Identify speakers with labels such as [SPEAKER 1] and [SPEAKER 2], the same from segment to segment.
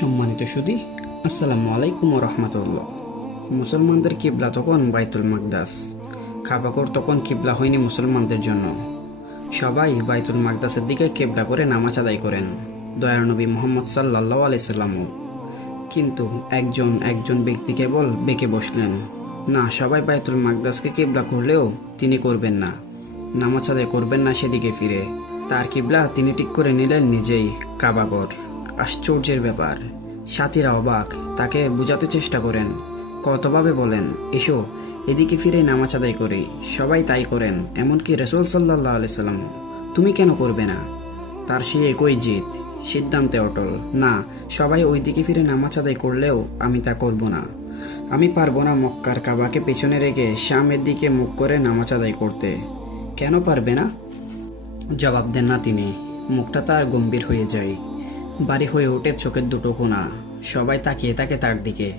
[SPEAKER 1] সম্মানিত সুদী, আসসালামু আলাইকুম রহমতুল্লাহ। মুসলমানদের কিবলা তখন বাইতুল মাকদাস। খাবাকর তখন কিবলা হয়নি মুসলমানদের জন্য। সবাই বাইতুল মাকদাসের দিকে কেবলা করে নামাজ আদায় করেন। দয়ানবী মোহাম্মদ সাল্লাহ আলাইসাল্লামও কিন্তু একজন একজন ব্যক্তি কেবল বেঁকে বসলেন। না, সবাই বাইতুল মাকদাসকে কিবলা করলেও তিনি করবেন না। নামাজ আদায় করবেন না সেদিকে ফিরে। তার কিবলা তিনি ঠিক করে নিলেন নিজেই কাবাগর। আশ্চর্যের ব্যাপার। সাথীরা অবাক, তাকে বোঝাতে চেষ্টা করেন। কতভাবে বলেন, এসো, এদিকে ফিরে নামাজ আদায় করি। সবাই তাই করেন, এমনকি রসুল সাল্লাহ আলাইসাল্লাম তুমি কেন করবে না? তার সে একই জিত সিদ্ধান্তে অটল। না, সবাই ওই দিকে ফিরে নামাজ আদায় করলেও আমি তা করব না। আমি পারব না মক্কার কাবাকে পেছনে রেখে শ্যামের দিকে মুখ করে নামাজ আদায় করতে। কেন পারবে না? জবাব দেন না তিনি। মুখটা তার গম্ভীর হয়ে যায়। বাড়ি হয়ে ওঠে চোখের দুটো কোনা। সবাই তাকিয়ে থাকে তার দিকে।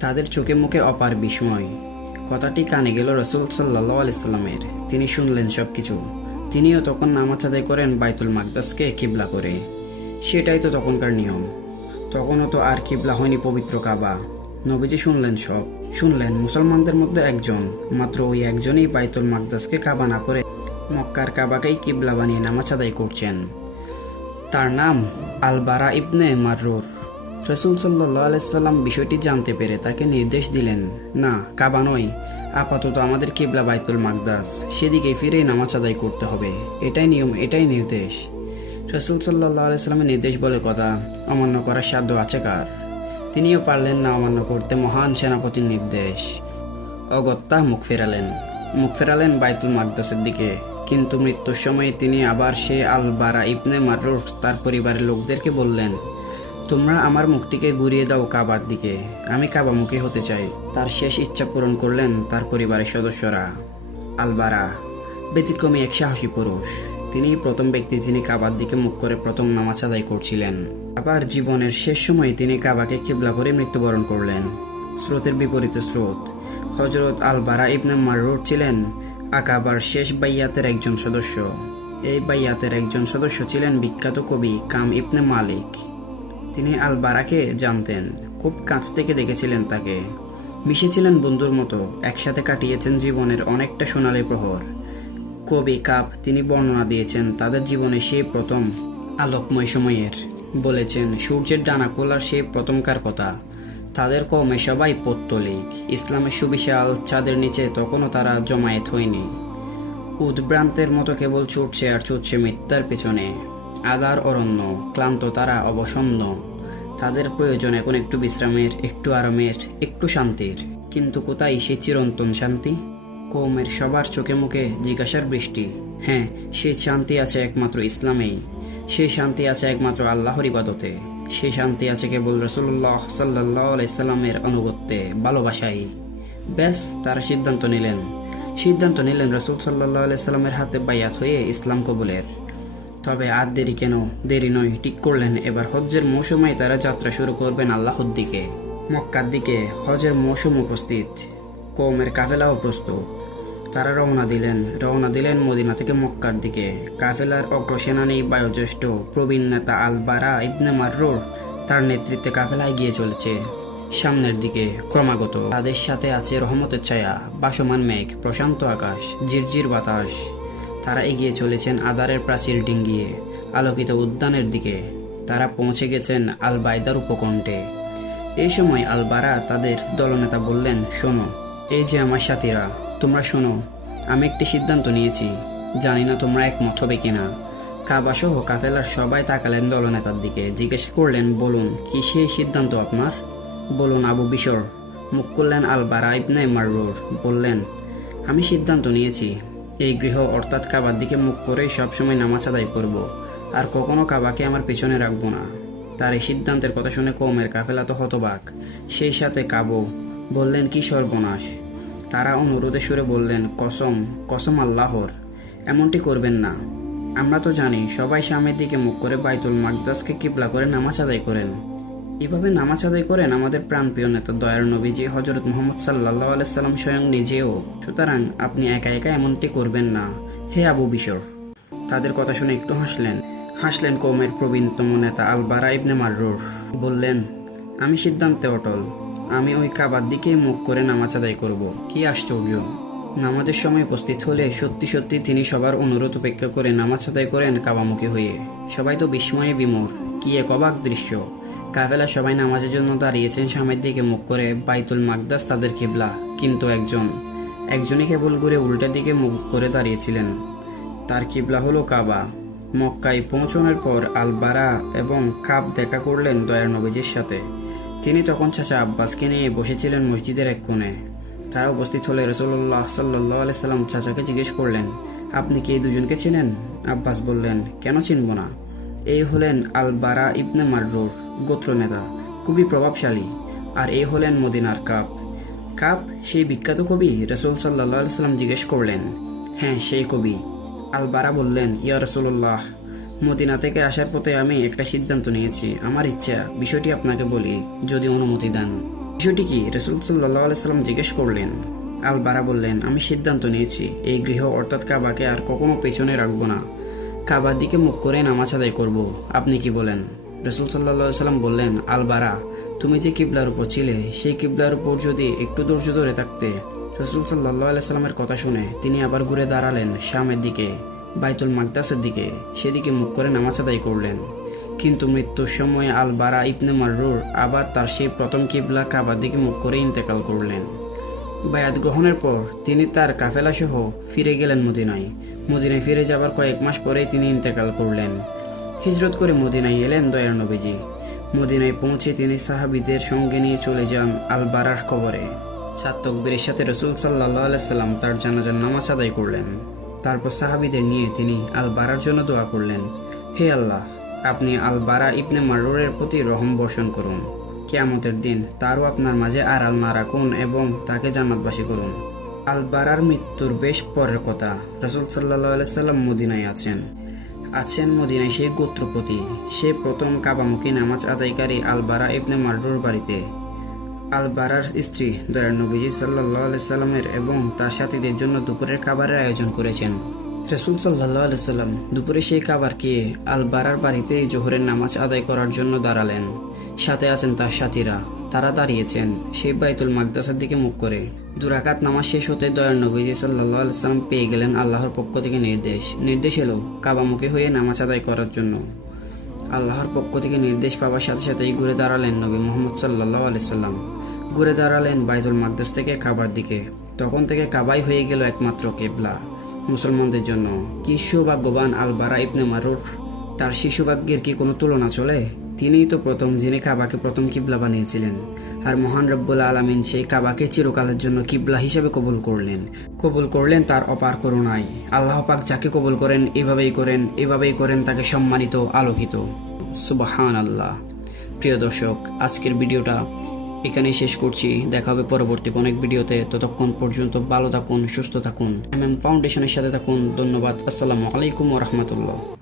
[SPEAKER 1] তাদের চোখে মুখে অপার বিস্ময়। কথাটি কানে গেল রসুল সাল্লাহ আলাইসাল্লামের তিনি শুনলেন সব কিছু তিনিও তখন নামাজ আদায় করেন বাইতুল মাকদাসকে কিবলা করে। সেটাই তো তখনকার নিয়ম। তখনও তো আর কিবলা হয়নি পবিত্র কাবা। নবীজি শুনলেন সব। শুনলেন মুসলমানদের মধ্যে একজন। মাত্র ওই একজনই বাইতুল মাকদাসকে কাবা না করে মক্কার কাবাকেই কিবলা বানিয়ে নামাজ আদায় করছেন। তার নাম আলবারা ইবনে মারুর রসুল সাল্লাহ আলাইসাল্লাম বিষয়টি জানতে পেরে তাকে নির্দেশ দিলেন, না, কাবা নয়। আপাতত আমাদের কিবলা বাইতুল মাকদাস। সেদিকে ফিরে নামাজ আদায় করতে হবে। এটাই নিয়ম, এটাই নির্দেশ। রসুল সাল্লাহ আলাইসাল্লামের নির্দেশ বলে কথা, অমান্য করার সাধ্য আছে কার? তিনিও পারলেন না অমান্য করতে মহান সেনাপতির নির্দেশ। অগত্যা মুখ ফেরালেন। মুখ ফেরালেন বাইতুল মাকদাসের দিকে। কিন্তু মৃত্যুর সময় তিনি আবার সে আল বারা ইবনে মাররুর তার পরিবারের লোকদেরকে বললেন, তোমরা আমার মুখটিকে ঘুরিয়ে দাও কাবার দিকে, আমি কাবামুখী হতে চাই। তার শেষ ইচ্ছা পূরণ করলেন তার পরিবারের সদস্যরা। আলবারা ব্যতিক্রমী এক সাহসী পুরুষ। তিনি প্রথম ব্যক্তি যিনি কাবার দিকে মুখ করে প্রথম নামাজ আদায় করছিলেন। আবার জীবনের শেষ সময়ে তিনি কাবাকে কিবলা করে মৃত্যুবরণ করলেন। স্রোতের বিপরীতে স্রোত। হজরত আলবারা ইবনে মাররুর ছিলেন আকাবার শেষ বাইয়াতের একজন সদস্য। এই বাইয়াতের একজন সদস্য ছিলেন বিখ্যাত কবি কাম ইবনে মালিক। তিনি আল বারাকে জানতেন, খুব কাছ থেকে দেখেছিলেন তাকে। মিশেছিলেন বন্ধুর মতো, একসাথে কাটিয়েছেন জীবনের অনেকটা সোনালি প্রহর। কবি কাপ তিনি বর্ণনা দিয়েছেন, তাদের জীবনে সেই প্রথম আলোকময় সময়ের। বলেছেন, সূর্যের ডানা খোলার সেই প্রথমকার কথা। তাদের কমে সবাই পত্তলিক। ইসলামের সুবিশাল চাঁদের নিচে তখনও তারা জমায়েত হয়নি। উদ্ভ্রান্তের মতো কেবল ছুটছে আর ছুটছে মিথ্যার পেছনে। আদার অরণ্য, ক্লান্ত তারা অবসন্ন। তাদের প্রয়োজন এখন একটু বিশ্রামের, একটু আরামের, একটু শান্তির। কিন্তু কোথায় সে চিরন্তন শান্তি? কৌমের সবার চোখে মুখে জিজ্ঞাসার বৃষ্টি। হ্যাঁ সেই শান্তি আছে একমাত্র ইসলামেই। সেই শান্তি আছে একমাত্র আল্লাহর ইবাদতে। সেই শান্তি আছে কেবল রসুল্লাহ সাল্লাহ আলাইসাল্লামের অনুগত্যে ভালোবাসাই ব্যাস, তারা সিদ্ধান্ত নিলেন। সিদ্ধান্ত নিলেন রসুল সাল্লাহ আলাইসাল্লামের হাতে বাইয়াত হয়ে ইসলাম কবুলের। তবে আর দেরি কেন? দেরি নয়, ঠিক করলেন। এবার হজ্জের মৌসুমে তারা যাত্রা শুরু করবেন আল্লাহর দিকে। মক্কার দিকে হজের মৌসুম উপস্থিত। কৌমের কাফেলাও প্রস্তুত। তারা রওনা দিলেন। রওনা দিলেন মদিনা থেকে মক্কার দিকে। কাফেলার অগ্রসেনানী বায়োজ্যেষ্ঠ প্রবীণ নেতা আল বারা ইবনে মাররুর তার নেতৃত্বে কাফেলা এগিয়ে চলেছে। সামনের দিকে ক্রমাগত তাদের সাথে আছে রহমতের ছায়া, বাসমান মেঘ, প্রশান্ত আকাশ জিরজির বাতাস। তারা এগিয়ে চলেছেন আদারের প্রাচীর ডিঙ্গিয়ে, আলোকিত উদ্যানের দিকে। তারা পৌঁছে গেছেন আল বাইদার উপকণ্ঠে। এই সময় আলবারা তাদের দলনেতা বললেন, শোনো, এই যে আমার সাথীরা তোমরা শোনো, আমি একটি সিদ্ধান্ত নিয়েছি। জানি না তোমরা একমত হবে কিনা। কাবাসহ কাফেলার সবাই তাকালেন দলনেতার দিকে, জিজ্ঞেস করলেন, বলুন, কি সেই সিদ্ধান্ত আপনার? বলুন, আবু বিশর, মুখ করলেন আলবারা ইবনে মাররুর, বললেন, আমি সিদ্ধান্ত নিয়েছি। এই গৃহ অর্থাৎ কাবার দিকে মুখ করেই সবসময় নামাজ আদায় করব, আর কখনো কাবাকে আমার পেছনে রাখব না। তার এই সিদ্ধান্তের কথা শুনে কৌমের কাফেলা তো হতবাক। সেই সাথে, কাবো, বললেন, কি সর্বনাশ। তারা অনুরোধে সুরে বললেন, কসম কসম আল্লাহর, এমনটি করবেন না। আমরা তো জানি সবাই সামের দিকে মুখ করে বাইতুল মাকদাসকে কিবলা করে নামাজ আদায় করেন। এভাবে নামাজ আদায় করেন আমাদের প্রাণপ্রিয় নেতা দয়ার নবীজি হজরত মোহাম্মদ সাল্লাহ আলাইসাল্লাম স্বয়ং নিজেও। সুতরাং আপনি একা একা এমনটি করবেন না। হে আবু বিশর। তাদের কথা শুনে একটু হাসলেন। হাসলেন কৌমের প্রবীণতম নেতা আলবারা ইবনে মাররুর বললেন, আমি সিদ্ধান্তে অটল। আমি ওই কাবার দিকে মুখ করে নামাজ আদায় করব। কি আশ্চর্য। নামাজের সময় উপস্থিত হলে সত্যি সত্যি তিনি সবার অনুরোধ উপেক্ষা করে নামাজ আদায় করেন কাবামুখী হয়ে। সবাই তো বিস্ময়ে বিমোর। কি এক অবাক দৃশ্য। কাফেলা সবাই নামাজের জন্য দাঁড়িয়েছেন সামনের দিকে মুখ করে বাইতুল মাকদাস, তাদের কিবলা। কিন্তু একজন, একজনই কেবল ঘুরে উল্টা দিকে মুখ করে দাঁড়িয়েছিলেন। তার কিবলা হলো কাবা। মক্কায় পৌঁছানোর পর আলবারা এবং কাব দেখা করলেন দয়ার নবীজির সাথে। তিনি তখন চাচা আব্বাসকে নিয়ে বসেছিলেন মসজিদের এক কোণে। তারা উপস্থিত হলে রসুল্লাহ সাল্লাহ আলাইসাল্লাম চাচাকে জিজ্ঞেস করলেন, আপনি কি এই দুজনকে চিনেন? আব্বাস বললেন, কেন চিনব না। এই হলেন আল বারা ইবনে মাররুর গোত্র নেতা, খুবই প্রভাবশালী। আর এই হলেন মদিনার কাপ। কাপ, সেই বিখ্যাত কবি রসুল সাল্লাহ সাল্লাম জিজ্ঞেস করলেন হ্যাঁ সেই কবি। আলবারা বললেন, ইয়া রসুল্লাহ মদিনা থেকে আসার পথে আমি একটা সিদ্ধান্ত নিয়েছি। আমার ইচ্ছা, বিষয়টি আপনাকে বলি, যদি অনুমতি দেন। বিষয়টি কি? রসুল সাল্লাহ সাল্লাম জিজ্ঞেস করলেন। আল বারা বললেন, আমি সিদ্ধান্ত নিয়েছি, এই গৃহ অর্থাৎ কাবাকে আর কখনো পেছনে রাখব না। কাবার দিকে মুখ করে নামাজ আদায় করব, আপনি কি বলেন? রসুল সাল্লা সাল্লাম বললেন, আলবারা, তুমি যে কিবলার উপর ছিলে, সেই কিবলার উপর যদি একটু ধৈর্য ধরে থাকতে, রসুল সাল্লাহ আলাইসাল্লামের কথা শুনে তিনি আবার ঘুরে দাঁড়ালেন শামের দিকে। বাইতুল মাকদাসের দিকে। সেদিকে মুখ করে নামাজ আদায় করলেন। কিন্তু মৃত্যুর সময় আল বারা ইবনে মাররুর আবার তার সেই প্রথম কিবলা কাবার দিকে মুখ করে ইন্তেকাল করলেন। বায়াত গ্রহণের পর তিনি তার কাফেলাসহ ফিরে গেলেন মদিনায়। মদিনায় ফিরে যাবার কয়েক মাস পরেই তিনি ইন্তেকাল করলেন। হিজরত করে মদিনায় এলেন দয়ার নবীজি। মদিনায় পৌঁছে তিনি সাহাবিদের সঙ্গে নিয়ে চলে যান আল বারার কবরে। সাত তকবীরের সাথে রসুল সাল্লাহ আলাইসাল্লাম তার জানাজার নামাজ আদায় করলেন। তারপর সাহাবিদের নিয়ে তিনি আল বারার জন্য দোয়া করলেন, হে আল্লাহ, আপনি আল বারা ইবনে মারুরের প্রতি রহম বর্ষণ করুন। কেয়ামতের দিন তারও আপনার মাঝে আড়াল না রাখুন এবং তাকে জান্নাতবাসী করুন। আল বারার মৃত্যুর বেশ পরের কথা, রসুল সাল্লাহ সাল্লাম মদিনায় আছেন। আছেন মদিনায় সেই গোত্রপতি, সে প্রথম কাবামুখী নামাজ আদায়কারী আলবারা ইবনে মাররুর বাড়িতে। আলবারার স্ত্রী দয়ার নবীজি সাল্লাহ আলাইসাল্লামের এবং তার সাথীদের জন্য দুপুরের খাবারের আয়োজন করেছেন। রসুল সাল্লাহ আলাইসাল্লাম দুপুরে সেই খাবার খেয়ে আলবারার বাড়িতে জোহরের নামাজ আদায় করার জন্য দাঁড়ালেন। সাথে আছেন তার সাথীরা। তারা দাঁড়িয়েছেন সেই বাইতুল মাকদাসের দিকে মুখ করে। দুরাকাত নামাজ শেষ হতে দয়ার নবীজি সাল্লাহ আলাইসাল্লাম পেয়ে গেলেন আল্লাহর পক্ষ থেকে নির্দেশ। নির্দেশ এলো কাবামুখী হয়ে নামাজ আদায় করার জন্য। আল্লাহর পক্ষ থেকে নির্দেশ পাওয়ার সাথে সাথেই ঘুরে দাঁড়ালেন নবী মোহাম্মদ সাল্লাহ আলাইসাল্লাম ঘুরে দাঁড়ালেন বাইতুল মাকদাস থেকে কাবার দিকে। তখন থেকে কাবাই হয়ে গেল একমাত্র কেবলা। মুসলমানদের জন্য কি সৌভাগ্যবান আল বারা ইবনে মারুর। তার শিশুভাগ্যের কি কোনো তুলনা চলে? তিনিই তো প্রথম যিনি কাবাকে প্রথম কিবলা বানিয়েছিলেন। আর মহান রব্বুল আলমিন সেই কাবাকে চিরকালের জন্য কিবলা হিসেবে কবুল করলেন। কবুল করলেন তার অপার করুণায়। আল্লাহ পাক যাকে কবুল করেন এভাবেই করেন এভাবেই করেন তাকে সম্মানিত, আলোকিত। সুবাহান আল্লাহ প্রিয় দর্শক, আজকের ভিডিওটা এখানেই শেষ করছি। দেখা হবে পরবর্তী অনেক ভিডিওতে। ততক্ষণ পর্যন্ত ভালো থাকুন, সুস্থ থাকুন। এম এম ফাউন্ডেশনের সাথে থাকুন। ধন্যবাদ। আসসালামু আলাইকুম রহমতুল্লাহ।